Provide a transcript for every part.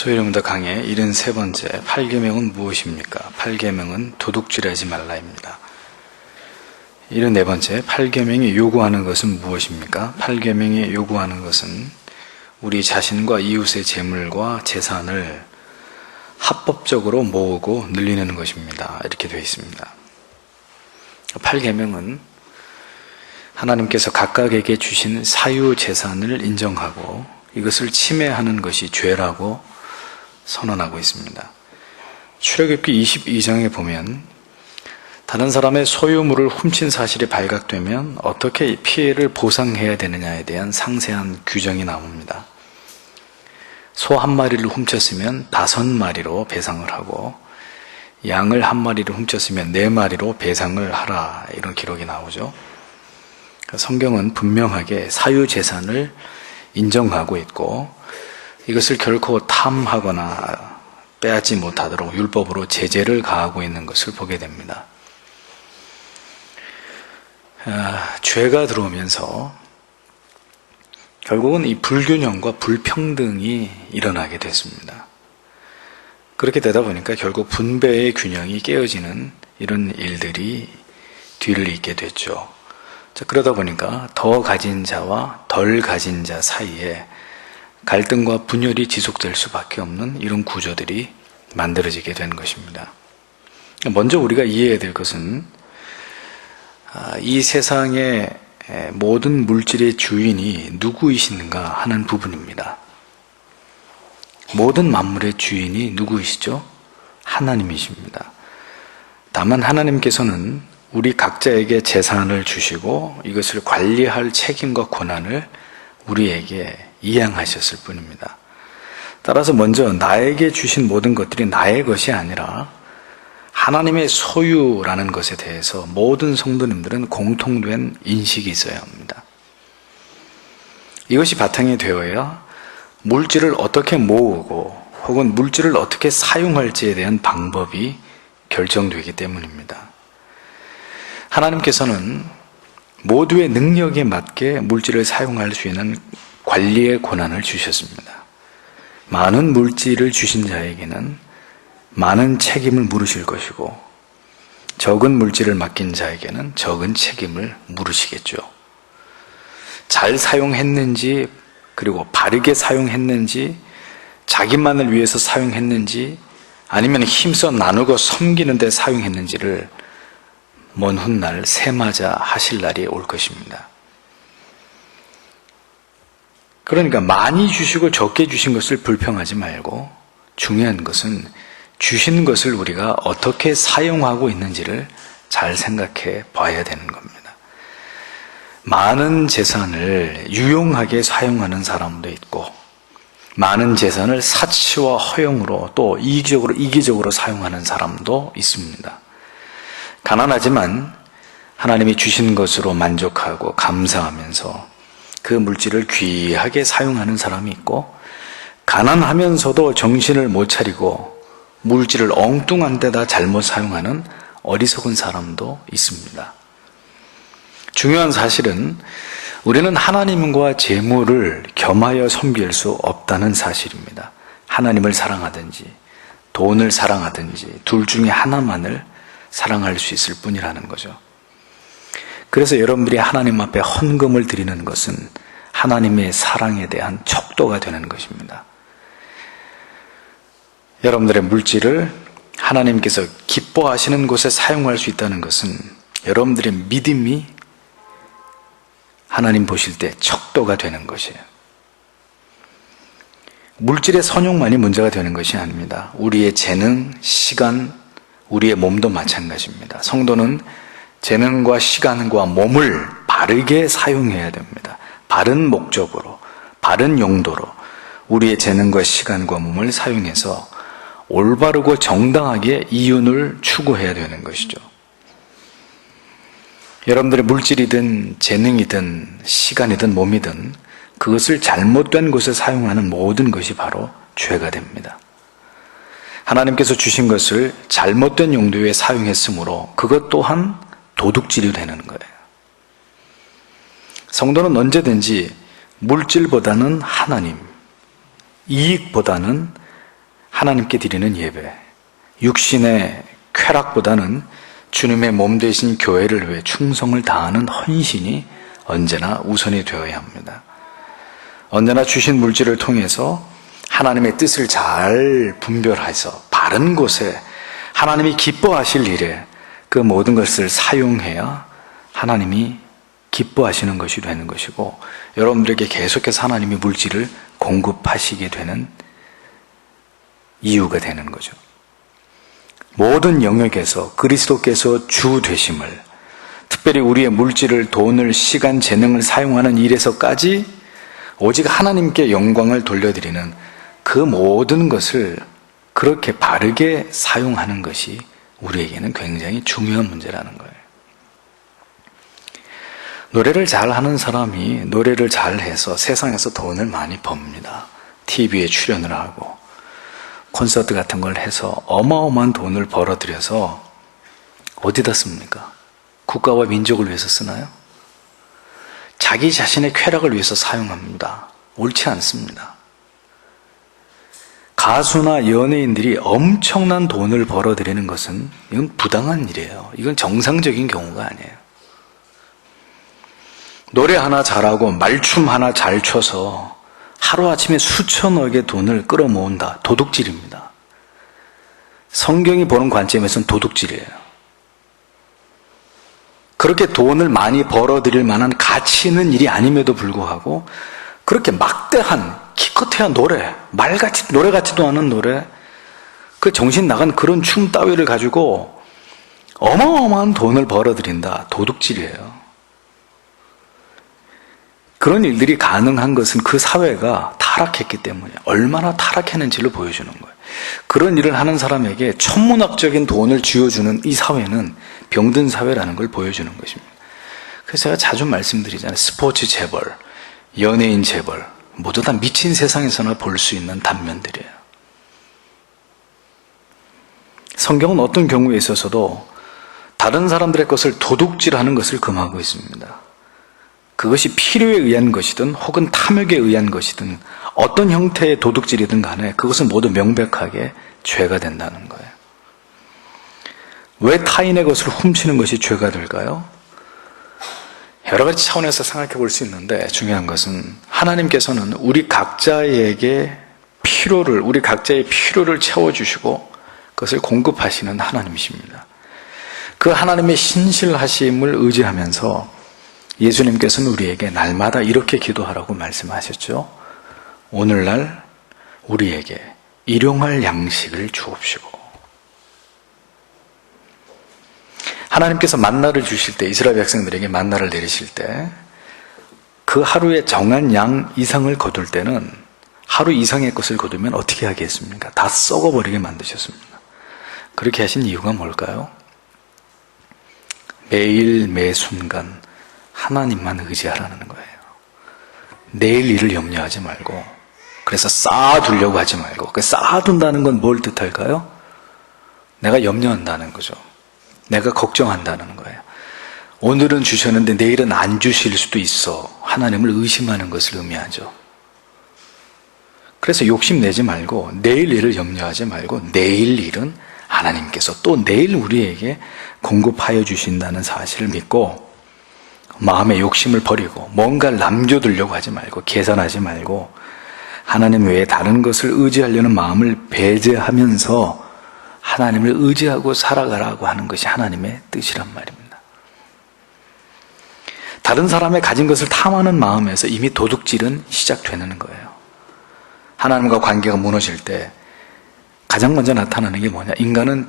소유령더 강의 73번째 8계명은 무엇입니까? 8계명은 도둑질하지 말라입니다. 74번째 8계명이 요구하는 것은 무엇입니까? 8계명이 요구하는 것은 우리 자신과 이웃의 재물과 재산을 합법적으로 모으고 늘리는 것입니다. 이렇게 되어 있습니다. 8계명은 하나님께서 각각에게 주신 사유 재산을 인정하고 이것을 침해하는 것이 죄라고 선언하고 있습니다. 출애굽기 22장에 보면 다른 사람의 소유물을 훔친 사실이 발각되면 어떻게 피해를 보상해야 되느냐에 대한 상세한 규정이 나옵니다. 소 한 마리를 훔쳤으면 5마리로 배상을 하고 양을 한 마리를 훔쳤으면 4마리로 배상을 하라, 이런 기록이 나오죠. 성경은 분명하게 사유재산을 인정하고 있고 이것을 결코 탐하거나 빼앗지 못하도록 율법으로 제재를 가하고 있는 것을 보게 됩니다. 죄가 들어오면서 결국은 이 불균형과 불평등이 일어나게 됐습니다. 그렇게 되다 보니까 결국 분배의 균형이 깨어지는 이런 일들이 뒤를 잇게 됐죠. 그러다 보니까 더 가진 자와 덜 가진 자 사이에 갈등과 분열이 지속될 수밖에 없는 이런 구조들이 만들어지게 된 것입니다. 먼저 우리가 이해해야 될 것은 이 세상의 모든 물질의 주인이 누구이신가 하는 부분입니다. 모든 만물의 주인이 누구이시죠? 하나님이십니다. 다만 하나님께서는 우리 각자에게 재산을 주시고 이것을 관리할 책임과 권한을 우리에게 이양하셨을 뿐입니다. 따라서 먼저 나에게 주신 모든 것들이 나의 것이 아니라 하나님의 소유라는 것에 대해서 모든 성도님들은 공통된 인식이 있어야 합니다. 이것이 바탕이 되어야 물질을 어떻게 모으고 혹은 물질을 어떻게 사용할지에 대한 방법이 결정되기 때문입니다. 하나님께서는 모두의 능력에 맞게 물질을 사용할 수 있는 관리의 권한을 주셨습니다. 많은 물질을 주신 자에게는 많은 책임을 물으실 것이고 적은 물질을 맡긴 자에게는 적은 책임을 물으시겠죠. 잘 사용했는지, 그리고 바르게 사용했는지, 자기만을 위해서 사용했는지, 아니면 힘써 나누고 섬기는 데 사용했는지를 먼 훗날 세마자 하실 날이 올 것입니다. 그러니까 많이 주시고 적게 주신 것을 불평하지 말고 중요한 것은 주신 것을 우리가 어떻게 사용하고 있는지를 잘 생각해 봐야 되는 겁니다. 많은 재산을 유용하게 사용하는 사람도 있고 많은 재산을 사치와 허용으로 또 이기적으로 사용하는 사람도 있습니다. 가난하지만 하나님이 주신 것으로 만족하고 감사하면서 그 물질을 귀하게 사용하는 사람이 있고, 가난하면서도 정신을 못 차리고 물질을 엉뚱한 데다 잘못 사용하는 어리석은 사람도 있습니다. 중요한 사실은 우리는 하나님과 재물을 겸하여 섬길 수 없다는 사실입니다. 하나님을 사랑하든지 돈을 사랑하든지 둘 중에 하나만을 사랑할 수 있을 뿐이라는 거죠. 그래서 여러분들이 하나님 앞에 헌금을 드리는 것은 하나님의 사랑에 대한 척도가 되는 것입니다. 여러분들의 물질을 하나님께서 기뻐하시는 곳에 사용할 수 있다는 것은 여러분들의 믿음이 하나님 보실 때 척도가 되는 것이에요. 물질의 선용만이 문제가 되는 것이 아닙니다. 우리의 재능, 시간, 우리의 몸도 마찬가지입니다. 성도는 재능과 시간과 몸을 바르게 사용해야 됩니다. 바른 목적으로, 바른 용도로 우리의 재능과 시간과 몸을 사용해서 올바르고 정당하게 이윤을 추구해야 되는 것이죠. 여러분들의 물질이든 재능이든 시간이든 몸이든 그것을 잘못된 곳에 사용하는 모든 것이 바로 죄가 됩니다. 하나님께서 주신 것을 잘못된 용도에 사용했으므로 그것 또한 도둑질이 되는 거예요. 성도는 언제든지 물질보다는 하나님, 이익보다는 하나님께 드리는 예배, 육신의 쾌락보다는 주님의 몸 되신 교회를 위해 충성을 다하는 헌신이 언제나 우선이 되어야 합니다. 언제나 주신 물질을 통해서 하나님의 뜻을 잘 분별해서 바른 곳에 하나님이 기뻐하실 일에 그 모든 것을 사용해야 하나님이 기뻐하시는 것이 되는 것이고, 여러분들에게 계속해서 하나님이 물질을 공급하시게 되는 이유가 되는 거죠. 모든 영역에서 그리스도께서 주 되심을, 특별히 우리의 물질을, 돈을, 시간, 재능을 사용하는 일에서까지 오직 하나님께 영광을 돌려드리는 그 모든 것을 그렇게 바르게 사용하는 것이 우리에게는 굉장히 중요한 문제라는 거예요. 노래를 잘하는 사람이 노래를 잘해서 세상에서 돈을 많이 법니다. TV에 출연을 하고 콘서트 같은 걸 해서 어마어마한 돈을 벌어들여서 어디다 씁니까? 국가와 민족을 위해서 쓰나요? 자기 자신의 쾌락을 위해서 사용합니다. 옳지 않습니다. 가수나 연예인들이 엄청난 돈을 벌어들이는 것은 이건 부당한 일이에요. 이건 정상적인 경우가 아니에요. 노래 하나 잘하고 말춤 하나 잘 춰서 하루아침에 수천억의 돈을 끌어모은다. 도둑질입니다. 성경이 보는 관점에서는 도둑질이에요. 그렇게 돈을 많이 벌어들일 만한 가치 있는 일이 아님에도 불구하고 그렇게 막대한 기껏해야 노래, 노래 같지도 않은 노래, 그 정신 나간 그런 춤 따위를 가지고 어마어마한 돈을 벌어들인다. 도둑질이에요. 그런 일들이 가능한 것은 그 사회가 타락했기 때문에, 얼마나 타락했는지를 보여주는 거예요. 그런 일을 하는 사람에게 천문학적인 돈을 쥐어주는 이 사회는 병든 사회라는 걸 보여주는 것입니다. 그래서 제가 자주 말씀드리잖아요. 스포츠 재벌, 연예인 재벌, 모두 다 미친 세상에서나 볼 수 있는 단면들이에요. 성경은 어떤 경우에 있어서도 다른 사람들의 것을 도둑질하는 것을 금하고 있습니다. 그것이 필요에 의한 것이든 혹은 탐욕에 의한 것이든 어떤 형태의 도둑질이든 간에 그것은 모두 명백하게 죄가 된다는 거예요. 왜 타인의 것을 훔치는 것이 죄가 될까요? 여러 가지 차원에서 생각해 볼 수 있는데, 중요한 것은 하나님께서는 우리 각자의 필요를 채워주시고 그것을 공급하시는 하나님이십니다. 그 하나님의 신실하심을 의지하면서 예수님께서는 우리에게 날마다 이렇게 기도하라고 말씀하셨죠. 오늘날 우리에게 일용할 양식을 주옵시고. 하나님께서 만나를 주실 때, 이스라엘 백성들에게 만나를 내리실 때 그 하루에 정한 양 이상을 거둘 때는 하루 이상의 것을 거두면 어떻게 하겠습니까? 다 썩어버리게 만드셨습니다. 그렇게 하신 이유가 뭘까요? 매일 매 순간 하나님만 의지하라는 거예요. 내일 일을 염려하지 말고, 그래서 쌓아두려고 하지 말고. 그 쌓아둔다는 건 뭘 뜻할까요? 내가 염려한다는 거죠. 내가 걱정한다는 거예요. 오늘은 주셨는데 내일은 안 주실 수도 있어. 하나님을 의심하는 것을 의미하죠. 그래서 욕심내지 말고 내일 일을 염려하지 말고 내일 일은 하나님께서 또 내일 우리에게 공급하여 주신다는 사실을 믿고 마음의 욕심을 버리고 뭔가를 남겨두려고 하지 말고 계산하지 말고 하나님 외에 다른 것을 의지하려는 마음을 배제하면서 하나님을 의지하고 살아가라고 하는 것이 하나님의 뜻이란 말입니다. 다른 사람의 가진 것을 탐하는 마음에서 이미 도둑질은 시작되는 거예요. 하나님과 관계가 무너질 때 가장 먼저 나타나는 게 뭐냐? 인간은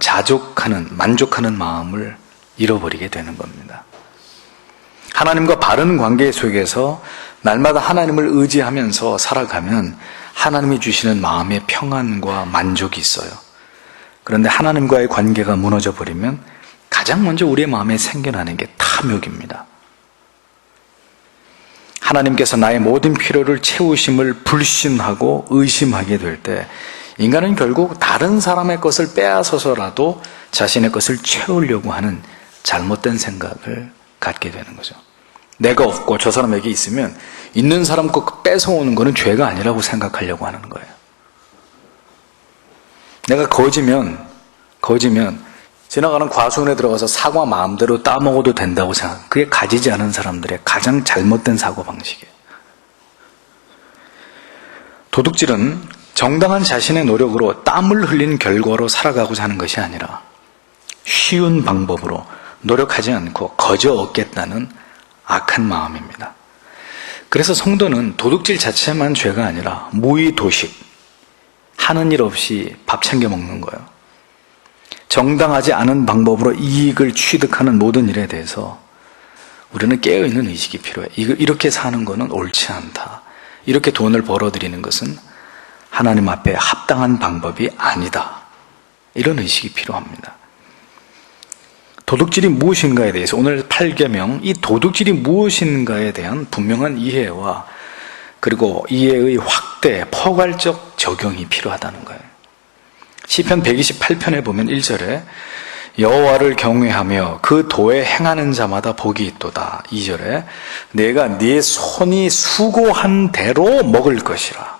만족하는 마음을 잃어버리게 되는 겁니다. 하나님과 바른 관계 속에서 날마다 하나님을 의지하면서 살아가면 하나님이 주시는 마음의 평안과 만족이 있어요. 그런데 하나님과의 관계가 무너져 버리면 가장 먼저 우리의 마음에 생겨나는 게 탐욕입니다. 하나님께서 나의 모든 필요를 채우심을 불신하고 의심하게 될 때 인간은 결국 다른 사람의 것을 빼앗아서라도 자신의 것을 채우려고 하는 잘못된 생각을 갖게 되는 거죠. 내가 없고 저 사람에게 있으면 있는 사람 것 뺏어오는 것은 죄가 아니라고 생각하려고 하는 거예요. 내가 거지면 지나가는 과수원에 들어가서 사과 마음대로 따먹어도 된다고 생각. 그게 가지지 않은 사람들의 가장 잘못된 사고방식이에요. 도둑질은 정당한 자신의 노력으로 땀을 흘린 결과로 살아가고자 하는 것이 아니라 쉬운 방법으로 노력하지 않고 거저 얻겠다는 악한 마음입니다. 그래서 성도는 도둑질 자체만 죄가 아니라 무의도식, 하는 일 없이 밥 챙겨 먹는 거예요. 정당하지 않은 방법으로 이익을 취득하는 모든 일에 대해서 우리는 깨어있는 의식이 필요해. 이렇게 사는 것은 옳지 않다. 이렇게 돈을 벌어들이는 것은 하나님 앞에 합당한 방법이 아니다. 이런 의식이 필요합니다. 도둑질이 무엇인가에 대해서 오늘 8계명, 이 도둑질이 무엇인가에 대한 분명한 이해와 그리고 이해의 확대, 포괄적 적용이 필요하다는 거예요. 시편 128편에 보면 1절에 여호와를 경외하며 그 도에 행하는 자마다 복이 있도다. 2절에 내가 네 손이 수고한 대로 먹을 것이라.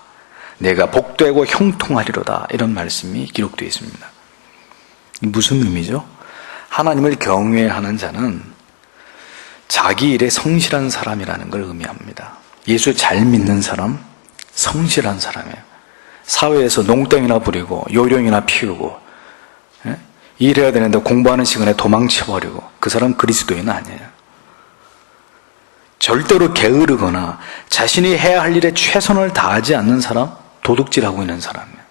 내가 복되고 형통하리로다. 이런 말씀이 기록되어 있습니다. 무슨 의미죠? 하나님을 경외하는 자는 자기 일에 성실한 사람이라는 걸 의미합니다. 예수 잘 믿는 사람, 성실한 사람이에요. 사회에서 농땡이나 부리고 요령이나 피우고 일해야 되는데 공부하는 시간에 도망쳐버리고 그 사람 그리스도인 아니에요. 절대로 게으르거나 자신이 해야 할 일에 최선을 다하지 않는 사람, 도둑질하고 있는 사람이에요.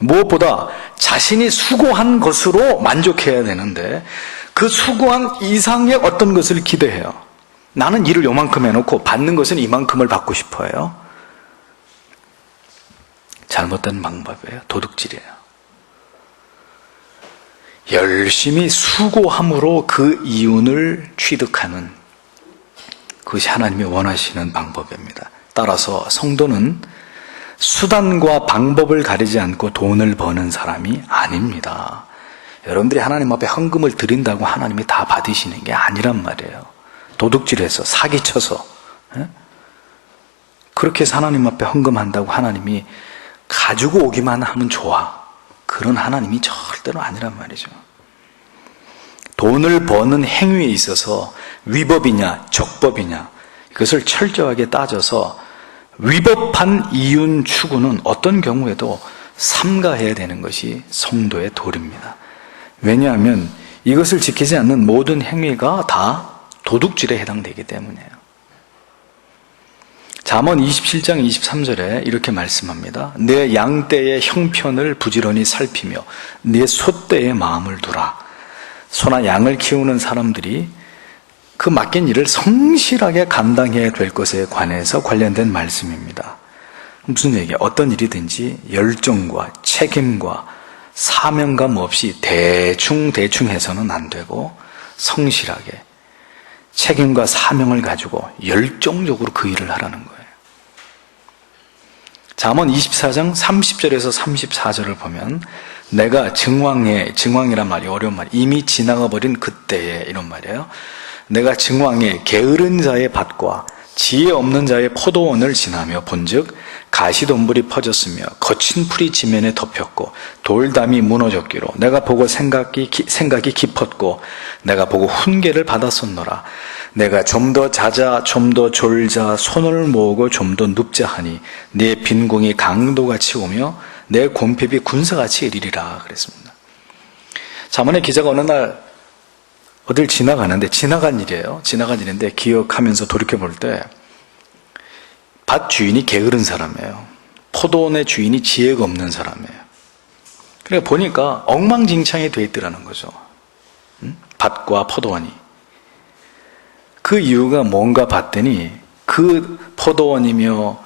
무엇보다 자신이 수고한 것으로 만족해야 되는데 그 수고한 이상의 어떤 것을 기대해요. 나는 일을 요만큼 해놓고 받는 것은 이만큼을 받고 싶어요. 잘못된 방법이에요. 도둑질이에요. 열심히 수고함으로 그 이윤을 취득하는 그것이 하나님이 원하시는 방법입니다. 따라서 성도는 수단과 방법을 가리지 않고 돈을 버는 사람이 아닙니다. 여러분들이 하나님 앞에 헌금을 드린다고 하나님이 다 받으시는 게 아니란 말이에요. 도둑질해서 사기쳐서 그렇게 해서 하나님 앞에 헌금한다고 하나님이 가지고 오기만 하면 좋아. 그런 하나님이 절대로 아니란 말이죠. 돈을 버는 행위에 있어서 위법이냐 적법이냐 이것을 철저하게 따져서 위법한 이윤 추구는 어떤 경우에도 삼가해야 되는 것이 성도의 도리입니다. 왜냐하면 이것을 지키지 않는 모든 행위가 다 도둑질에 해당되기 때문이에요. 잠언 27장 23절에 이렇게 말씀합니다. 내 양떼의 형편을 부지런히 살피며 내 소떼의 마음을 두라. 소나 양을 키우는 사람들이 그 맡긴 일을 성실하게 감당해야 될 것에 관해서 관련된 말씀입니다. 무슨 얘기예요? 어떤 일이든지 열정과 책임과 사명감 없이 대충 해서는 안 되고 성실하게 책임과 사명을 가지고 열정적으로 그 일을 하라는 거예요. 잠언 24장 30절에서 34절을 보면 내가 증왕이란 말이 어려운 말이 이미 지나가 버린 그때에 이런 말이에요. 내가 증왕에 게으른 자의 밭과 지혜 없는 자의 포도원을 지나며 본즉 가시덤불이 퍼졌으며 거친 풀이 지면에 덮였고 돌담이 무너졌기로 내가 보고 생각이 깊었고 내가 보고 훈계를 받았었노라. 내가 좀 더 자자 좀 더 졸자 손을 모으고 좀 더 눕자 하니 내 빈궁이 강도같이 오며 내 곰핍이 군사같이 이르리라 그랬습니다. 잠언의 기자가 어느 날 어딜 지나가는데 지나간 일인데 기억하면서 돌이켜볼 때 밭 주인이 게으른 사람이에요. 포도원의 주인이 지혜가 없는 사람이에요. 그러니까 보니까 엉망진창이 돼 있더라는 거죠. 밭과 포도원이. 그 이유가 뭔가 봤더니 그 포도원이며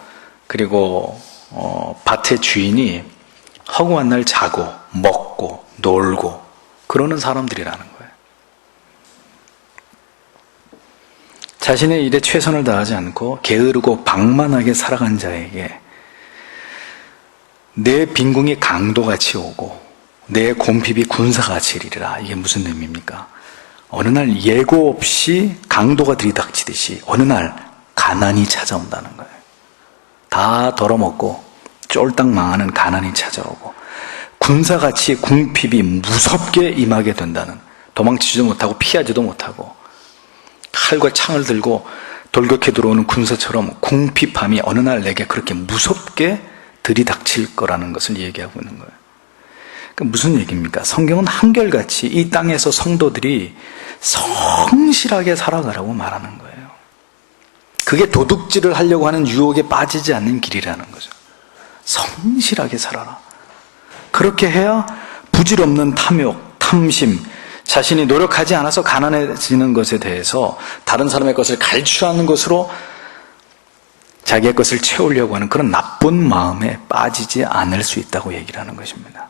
그리고 밭의 주인이 허구한 날 자고 먹고 놀고 그러는 사람들이라는 거예요. 자신의 일에 최선을 다하지 않고 게으르고 방만하게 살아간 자에게 내 빈궁이 강도같이 오고 내 곰핍이 군사같이 이르리라. 이게 무슨 의미입니까? 어느 날 예고 없이 강도가 들이닥치듯이 어느 날 가난이 찾아온다는 거예요. 다 덜어먹고 쫄딱 망하는 가난이 찾아오고 군사같이 궁핍이 무섭게 임하게 된다는, 도망치지도 못하고 피하지도 못하고 칼과 창을 들고 돌격해 들어오는 군사처럼 궁핍함이 어느 날 내게 그렇게 무섭게 들이닥칠 거라는 것을 얘기하고 있는 거예요. 그러니까 무슨 얘기입니까? 성경은 한결같이 이 땅에서 성도들이 성실하게 살아가라고 말하는 거예요. 그게 도둑질을 하려고 하는 유혹에 빠지지 않는 길이라는 거죠. 성실하게 살아라. 그렇게 해야 부질없는 탐욕, 탐심, 자신이 노력하지 않아서 가난해지는 것에 대해서 다른 사람의 것을 갈취하는 것으로 자기의 것을 채우려고 하는 그런 나쁜 마음에 빠지지 않을 수 있다고 얘기를 하는 것입니다.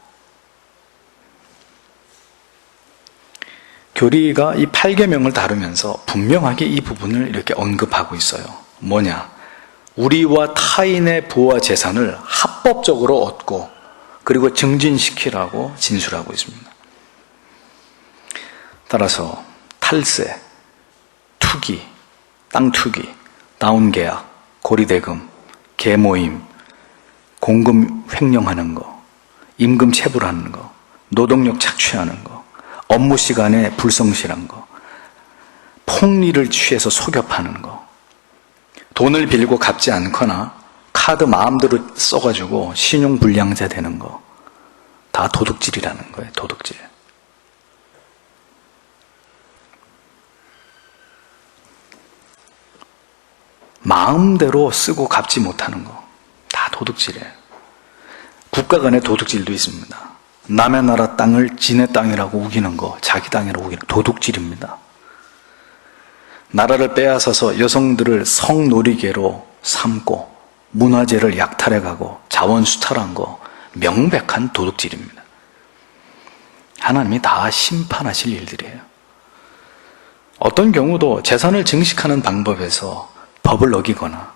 교리가 이 8계명을 다루면서 분명하게 이 부분을 이렇게 언급하고 있어요. 뭐냐? 우리와 타인의 부와 재산을 합법적으로 얻고 그리고 증진시키라고 진술하고 있습니다. 따라서 탈세, 투기, 땅 투기, 다운계약, 고리대금, 계모임, 공금 횡령하는 거, 임금 체불하는 거, 노동력 착취하는 거, 업무 시간에 불성실한 거, 폭리를 취해서 속여 파는 거, 돈을 빌고 갚지 않거나 카드 마음대로 써가지고 신용불량자 되는 거, 다 도둑질이라는 거예요. 도둑질. 마음대로 쓰고 갚지 못하는 거, 다 도둑질이에요. 국가 간의 도둑질도 있습니다. 남의 나라 땅을 지네 땅이라고 우기는 거, 자기 땅이라고 우기는 거, 도둑질입니다. 나라를 빼앗아서 여성들을 성놀이개로 삼고 문화재를 약탈해가고 자원 수탈한 거, 명백한 도둑질입니다. 하나님이 다 심판하실 일들이에요. 어떤 경우도 재산을 증식하는 방법에서 법을 어기거나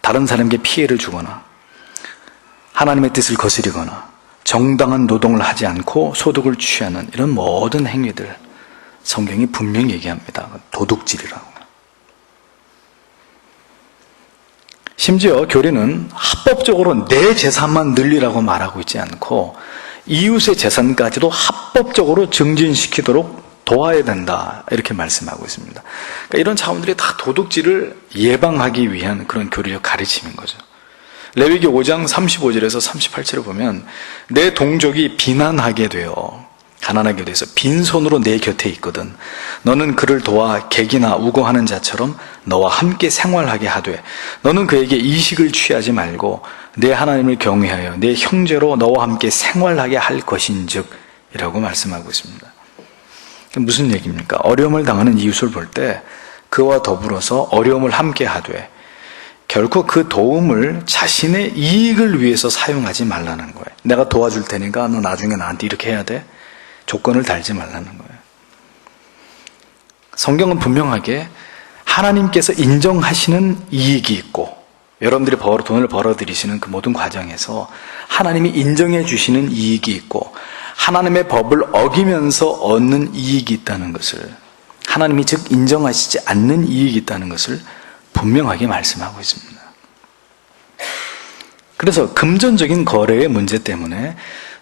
다른 사람에게 피해를 주거나 하나님의 뜻을 거스리거나 정당한 노동을 하지 않고 소득을 취하는 이런 모든 행위들, 성경이 분명히 얘기합니다. 도둑질이라고. 심지어 교리는 합법적으로 내 재산만 늘리라고 말하고 있지 않고 이웃의 재산까지도 합법적으로 증진시키도록 도와야 된다, 이렇게 말씀하고 있습니다. 그러니까 이런 차원들이 다 도둑질을 예방하기 위한 그런 교리적 가르침인 거죠. 레위기 5장 35절에서 38절을 보면 내 동족이 비난하게 되어 가난하게 돼서 빈손으로 내 곁에 있거든 너는 그를 도와 객이나 우고하는 자처럼 너와 함께 생활하게 하되 너는 그에게 이식을 취하지 말고 내 하나님을 경외하여 내 형제로 너와 함께 생활하게 할 것인즉 이라고 말씀하고 있습니다. 무슨 얘기입니까? 어려움을 당하는 이웃을 볼 때 그와 더불어서 어려움을 함께 하되 결코 그 도움을 자신의 이익을 위해서 사용하지 말라는 거예요. 내가 도와줄 테니까 너 나중에 나한테 이렇게 해야 돼? 조건을 달지 말라는 거예요. 성경은 분명하게 하나님께서 인정하시는 이익이 있고 여러분들이 돈을 벌어들이시는 그 모든 과정에서 하나님이 인정해 주시는 이익이 있고 하나님의 법을 어기면서 얻는 이익이 있다는 것을, 하나님이 즉 인정하시지 않는 이익이 있다는 것을 분명하게 말씀하고 있습니다. 그래서 금전적인 거래의 문제 때문에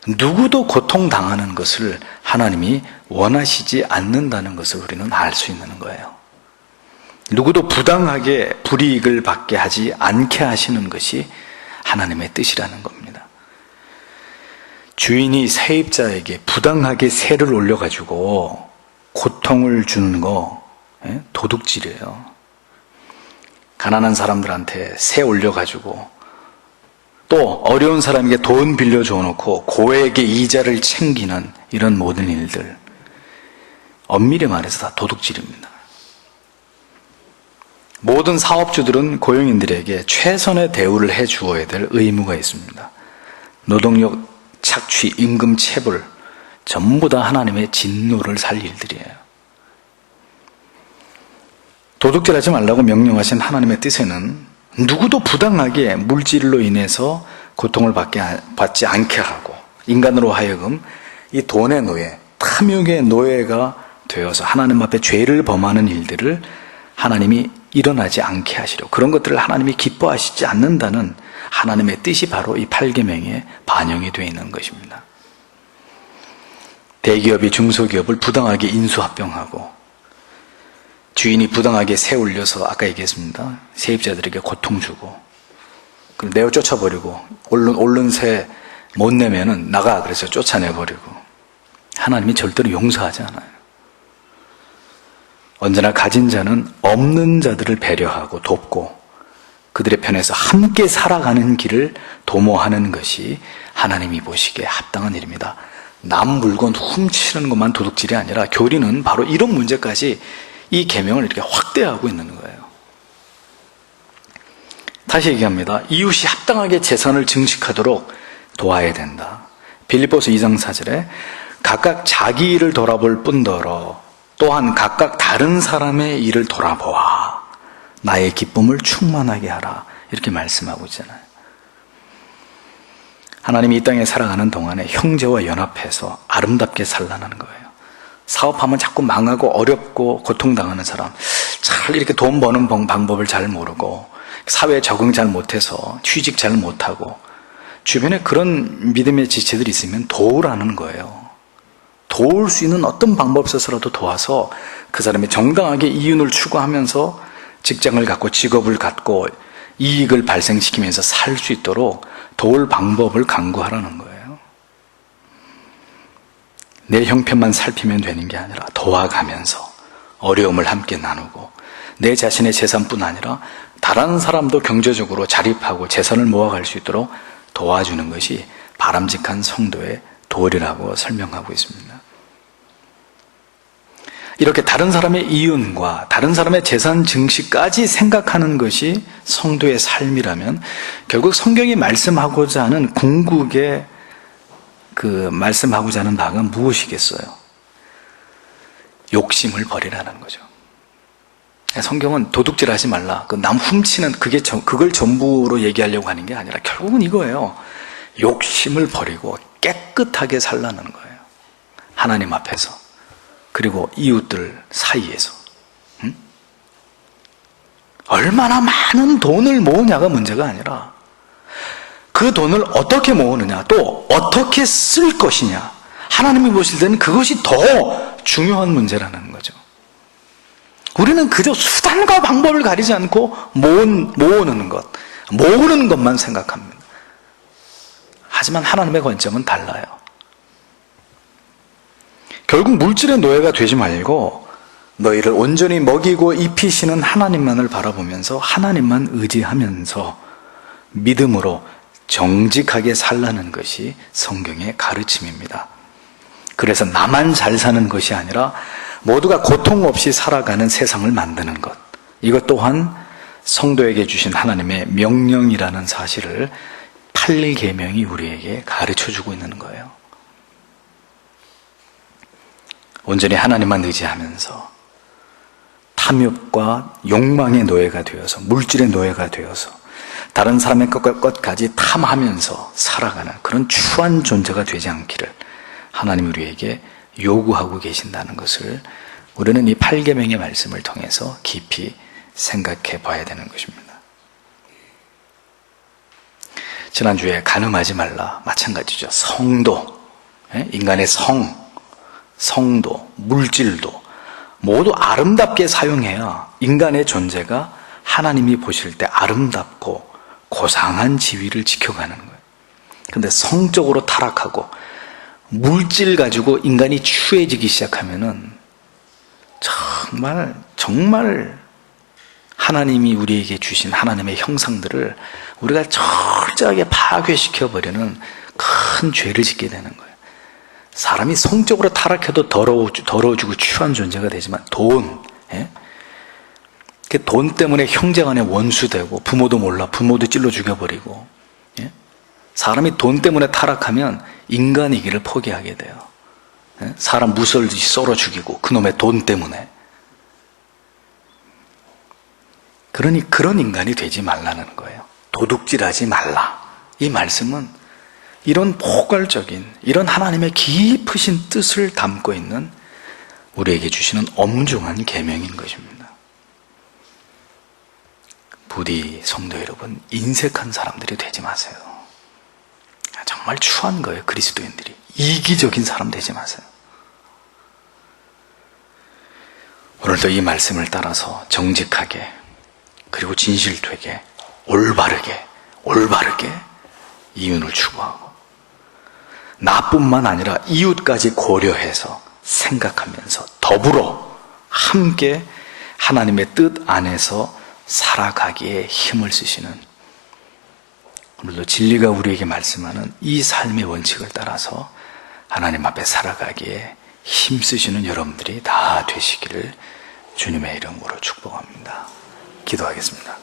누구도 고통당하는 것을 하나님이 원하시지 않는다는 것을 우리는 알 수 있는 거예요. 누구도 부당하게 불이익을 받게 하지 않게 하시는 것이 하나님의 뜻이라는 겁니다. 주인이 세입자에게 부당하게 세를 올려가지고 고통을 주는 거 도둑질이에요. 가난한 사람들한테 세 올려가지고 또 어려운 사람에게 돈 빌려줘 놓고 고액의 이자를 챙기는 이런 모든 일들, 엄밀히 말해서 다 도둑질입니다. 모든 사업주들은 고용인들에게 최선의 대우를 해 주어야 될 의무가 있습니다. 노동력 착취, 임금 체불, 전부 다 하나님의 진노를 살 일들이에요. 도둑질하지 말라고 명령하신 하나님의 뜻에는 누구도 부당하게 물질로 인해서 고통을 받지 않게 하고 인간으로 하여금 이 돈의 노예, 탐욕의 노예가 되어서 하나님 앞에 죄를 범하는 일들을 하나님이 일어나지 않게 하시려, 그런 것들을 하나님이 기뻐하시지 않는다는 하나님의 뜻이 바로 이 8계명에 반영이 되어 있는 것입니다. 대기업이 중소기업을 부당하게 인수합병하고 주인이 부당하게 세 올려서 아까 얘기했습니다. 세입자들에게 고통 주고 그럼 내어 쫓아버리고 옳은 세 못 내면은 나가 그래서 쫓아내버리고 하나님이 절대로 용서하지 않아요. 언제나 가진 자는 없는 자들을 배려하고 돕고 그들의 편에서 함께 살아가는 길을 도모하는 것이 하나님이 보시기에 합당한 일입니다. 남 물건 훔치는 것만 도둑질이 아니라 교리는 바로 이런 문제까지 이 계명을 이렇게 확대하고 있는 거예요. 다시 얘기합니다. 이웃이 합당하게 재산을 증식하도록 도와야 된다. 빌립보서 2장 4절에 각각 자기 일을 돌아볼 뿐더러 또한 각각 다른 사람의 일을 돌아보아 나의 기쁨을 충만하게 하라. 이렇게 말씀하고 있잖아요. 하나님이 이 땅에 살아가는 동안에 형제와 연합해서 아름답게 살라는 거예요. 사업하면 자꾸 망하고 어렵고 고통당하는 사람, 잘 이렇게 돈 버는 방법을 잘 모르고 사회에 적응 잘 못해서 취직 잘 못하고 주변에 그런 믿음의 지체들이 있으면 도우라는 거예요. 도울 수 있는 어떤 방법 있어서라도 도와서 그 사람이 정당하게 이윤을 추구하면서 직장을 갖고 직업을 갖고 이익을 발생시키면서 살 수 있도록 도울 방법을 강구하라는 거예요. 내 형편만 살피면 되는 게 아니라 도와가면서 어려움을 함께 나누고 내 자신의 재산뿐 아니라 다른 사람도 경제적으로 자립하고 재산을 모아갈 수 있도록 도와주는 것이 바람직한 성도의 도리라고 설명하고 있습니다. 이렇게 다른 사람의 이윤과 다른 사람의 재산 증식까지 생각하는 것이 성도의 삶이라면 결국 성경이 말씀하고자 하는 궁극의 말씀하고자 하는 바가 무엇이겠어요? 욕심을 버리라는 거죠. 성경은 도둑질하지 말라. 남 훔치는 그걸 전부로 얘기하려고 하는 게 아니라 결국은 이거예요. 욕심을 버리고 깨끗하게 살라는 거예요. 하나님 앞에서. 그리고 이웃들 사이에서. 얼마나 많은 돈을 모으냐가 문제가 아니라 그 돈을 어떻게 모으느냐, 또 어떻게 쓸 것이냐. 하나님이 보실 때는 그것이 더 중요한 문제라는 거죠. 우리는 그저 수단과 방법을 가리지 않고 모으는 것만 생각합니다. 하지만 하나님의 관점은 달라요. 결국 물질의 노예가 되지 말고 너희를 온전히 먹이고 입히시는 하나님만을 바라보면서 하나님만 의지하면서 믿음으로 정직하게 살라는 것이 성경의 가르침입니다. 그래서 나만 잘 사는 것이 아니라 모두가 고통 없이 살아가는 세상을 만드는 것, 이것 또한 성도에게 주신 하나님의 명령이라는 사실을 8계명이 우리에게 가르쳐주고 있는 거예요. 온전히 하나님만 의지하면서 탐욕과 욕망의 노예가 되어서 물질의 노예가 되어서 다른 사람의 것까지 탐하면서 살아가는 그런 추한 존재가 되지 않기를 하나님 우리에게 요구하고 계신다는 것을 우리는 이 8계명의 말씀을 통해서 깊이 생각해 봐야 되는 것입니다. 지난주에 간음하지 말라 마찬가지죠. 성도, 인간의 성도, 물질도 모두 아름답게 사용해야 인간의 존재가 하나님이 보실 때 아름답고 고상한 지위를 지켜가는 거예요. 그런데 성적으로 타락하고 물질 가지고 인간이 추해지기 시작하면은 정말 하나님이 우리에게 주신 하나님의 형상들을 우리가 철저하게 파괴시켜버리는 큰 죄를 짓게 되는 거예요. 사람이 성적으로 타락해도 더러워지고 추한 존재가 되지만 돈 때문에 형제 간에 원수되고 부모도 몰라 부모도 찔러 죽여버리고 사람이 돈 때문에 타락하면 인간이기를 포기하게 돼요. 사람 무설듯이 썰어 죽이고 그놈의 돈 때문에. 그러니 그런 인간이 되지 말라는 거예요. 도둑질하지 말라. 이 말씀은 이런 포괄적인 이런 하나님의 깊으신 뜻을 담고 있는 우리에게 주시는 엄중한 계명인 것입니다. 부디 성도 여러분, 인색한 사람들이 되지 마세요. 정말 추한 거예요. 그리스도인들이 이기적인 사람 되지 마세요. 오늘도 이 말씀을 따라서 정직하게, 그리고 진실되게, 올바르게 이윤을 추구하고, 나뿐만 아니라 이웃까지 고려해서 생각하면서 더불어 함께 하나님의 뜻 안에서 살아가기에 힘을 쓰시는, 오늘도 진리가 우리에게 말씀하는 이 삶의 원칙을 따라서 하나님 앞에 살아가기에 힘쓰시는 여러분들이 다 되시기를 주님의 이름으로 축복합니다. 기도하겠습니다.